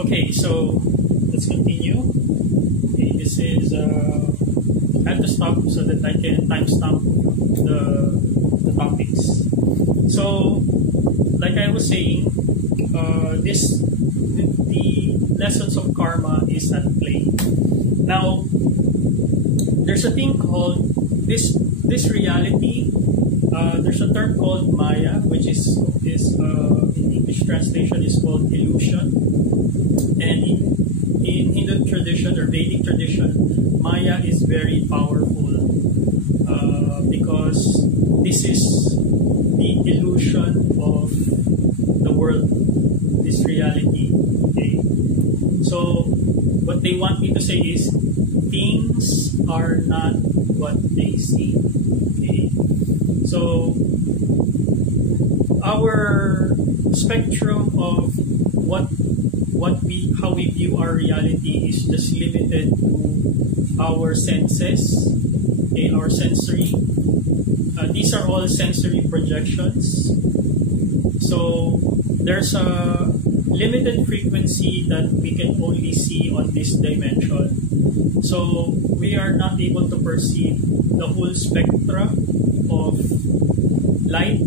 Okay, so let's continue. Okay, this is I have to stop so that I can timestamp the topics. So, like I was saying, the lessons of karma is at play. Now, there's a thing called this reality. There's a term called Maya, which is in English translation is called illusion, and in Hindu tradition or Vedic tradition, Maya is very powerful because this is the illusion of the world, this reality. Okay, so what they want me to say is things are not what they seem. Okay, so our spectrum of how we view our reality is just limited to our senses, okay, our sensory. These are all sensory projections. So there's a limited frequency that we can only see on this dimension. So we are not able to perceive the whole spectra of light,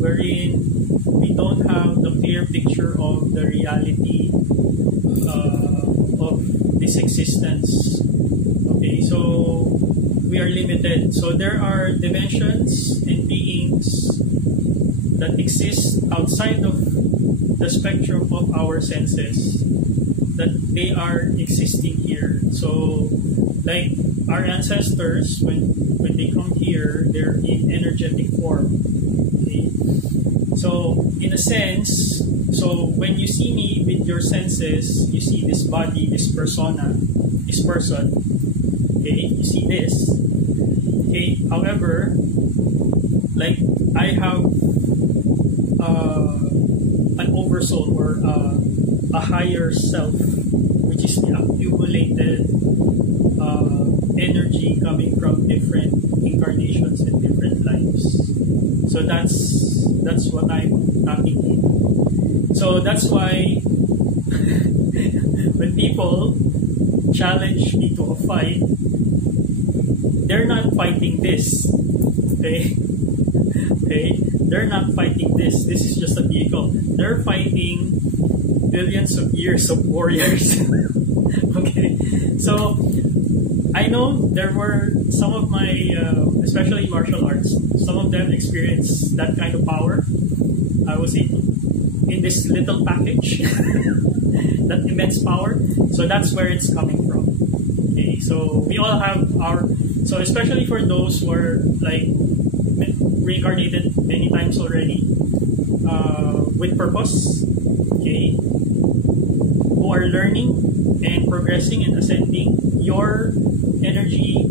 wherein we don't have the clear picture of the reality of this existence. Okay, so we are limited. So there are dimensions and beings that exist outside of the spectrum of our senses, that they are existing here. So like our ancestors, when they come here, they're in energetic form. Okay? So in a sense, so when you see me with your senses, you see this body, this persona, this person. Okay, you see this. Okay, however, like I have an oversoul or a higher self, which is the accumulated energy coming from different incarnations and different lives. So that's what I'm tapping in. So that's why when people challenge me to a fight, they're not fighting this. Okay? Okay? They're not fighting this. This is just a vehicle. They're fighting billions of years of warriors. Okay? So, I know there were some of my, especially martial arts, some of them experienced that kind of power. I was in this little package, that immense power. So that's where it's coming from. Okay, so we all have so especially for those who are like reincarnated many times already, with purpose, okay, who are learning and progressing and ascending, your energy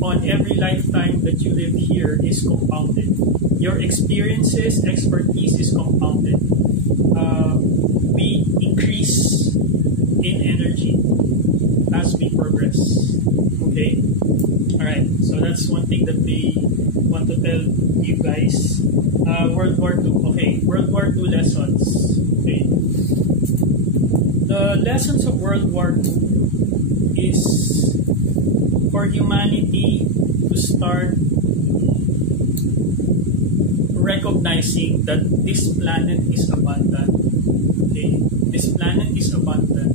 on every lifetime that you live here is compounded. Your experiences, expertise is compounded. We increase in energy as we progress. Okay? Alright, so that's one thing that we want to tell you guys. World War II. Okay, World War II lessons. Okay. The lessons of World War II is for humanity to start recognizing that this planet is abundant. Okay, this planet is abundant.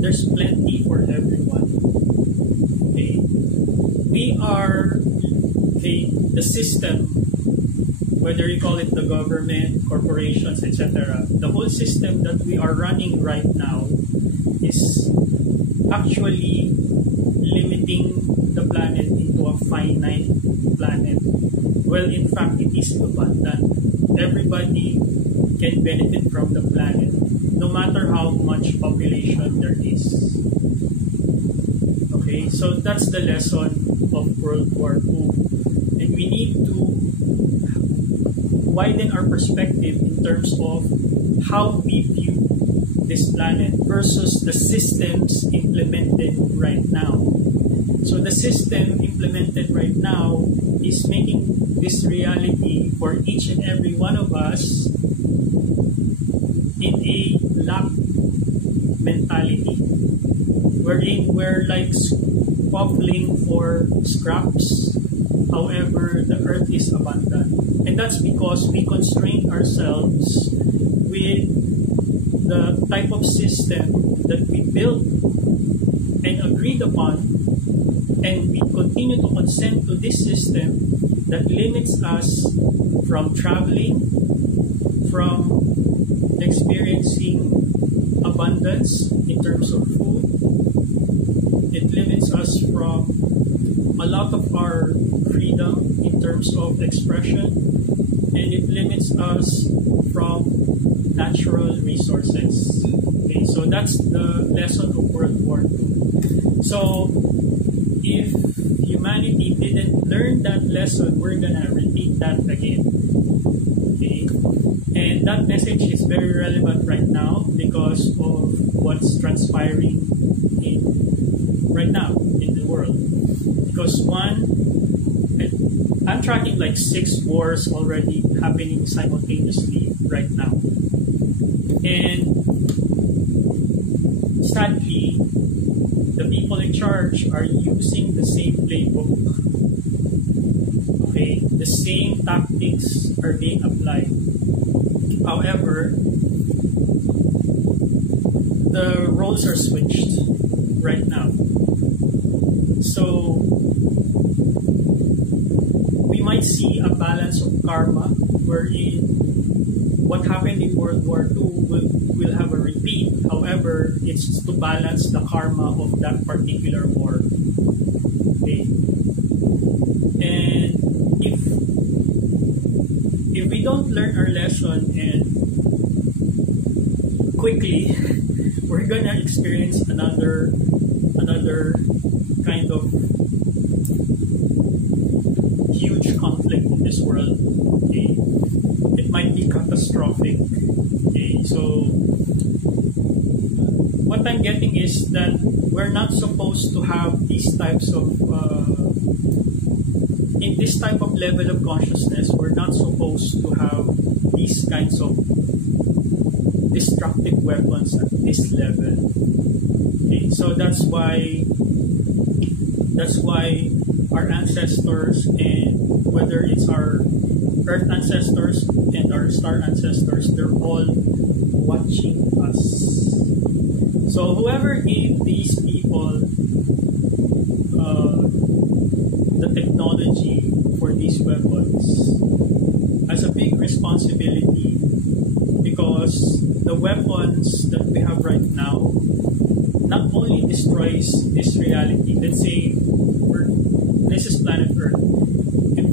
There's plenty for everyone. Okay, we are the system, whether you call it the government, corporations, etc. The whole system that we are running right now is actually limiting the planet into a finite planet. Well, in fact, it is abundant. Everybody can benefit from the planet, no matter how much population there is. Okay, so that's the lesson of World War II. And we need to widen our perspective in terms of how we view this planet versus the systems implemented right now. So the system implemented right now is making this reality for each and every one of us in a mentality, wherein we're like squabbling for scraps. However, the earth is abundant. And that's because we constrain ourselves with the type of system that we built and agreed upon, and we continue to consent to this system that limits us from traveling, from experiencing abundance in terms of food. It limits us from a lot of our freedom in terms of expression, and it limits us from natural resources. Okay, so that's the lesson of World War II. So if humanity didn't learn that lesson, we're gonna repeat that again. Okay, and that message is very relevant right now because of what's transpiring right now in the world. Because one, I'm tracking like 6 wars already happening simultaneously right now. And sadly, the people in charge are using the same playbook. Okay, the same tactics are being applied. However, the roles are switched right now. So we might see a balance of karma wherein what happened in World War II will have a repeat. However, it's to balance the karma of that particular war. Okay. And if we don't learn our lesson and quickly, we're gonna experience another kind of huge conflict in this world. Okay. It might be catastrophic. Okay. So what I'm getting is that we're not supposed to have these types of in this type of level of consciousness, we're not supposed to have these kinds of destructive weapons at this level. Okay, so that's why our ancestors, and whether it's our earth ancestors and our star ancestors, they're all watching us. So whoever gave these people the technology for these weapons has a big responsibility, because the weapons that we have right now not only destroys this reality. Let's say this is planet Earth. If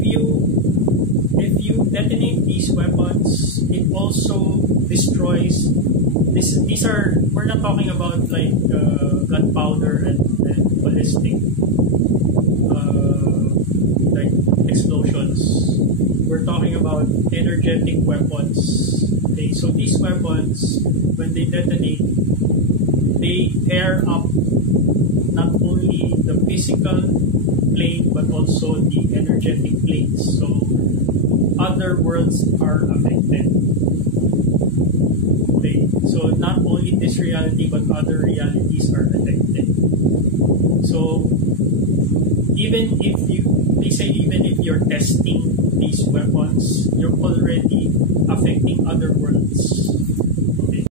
you detonate these weapons, it also destroys this. These are, we're not talking about like gunpowder and ballistic like explosions. We're talking about energetic weapons. Okay, so these weapons, when they detonate, they tear up not only the physical plane but also the energetic planes. So other worlds are affected. Okay, so not only this reality but other realities are affected. So even if you're testing these weapons, you're already affecting other worlds.